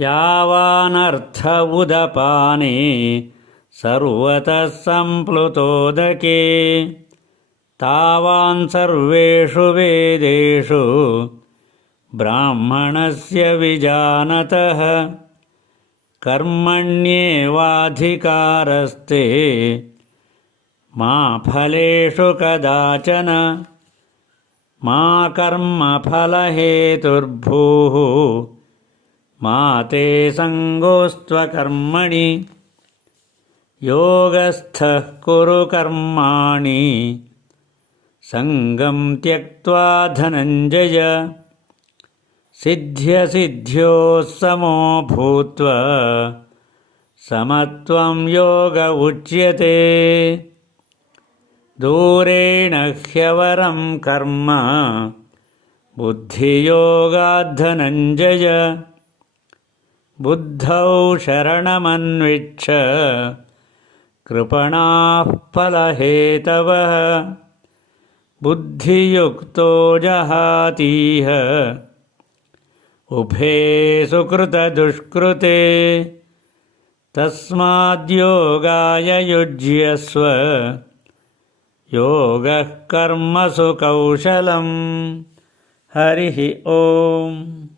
यावानर्थ उदपाने सर्वतः सम्प्लुतोदके तावान् सर्वेषु वेदेषु ब्राह्मणस्य विजानतः कर्मण्येवाधिकारस्ते मा फलेषु कदाचन मा कर्मफलहेतुर्भूः मा ते सङ्गोऽस्त्वकर्मणि योगस्थः कुरु कर्माणि सङ्गं त्यक्त्वा धनञ्जय सिद्ध्यसिद्ध्योः समो भूत्वा समत्वं योग उच्यते दूरेण ह्यवरं कर्म बुद्धियोगाद्धनञ्जय बुद्धौ शरणमन्विच्छ कृपणाः फलहेतवः बुद्धियुक्तो जहातीह उभे सुकृतदुष्कृते तस्माद्योगाय युज्यस्व योगः कर्मसु कौशलम् हरिः ओम्।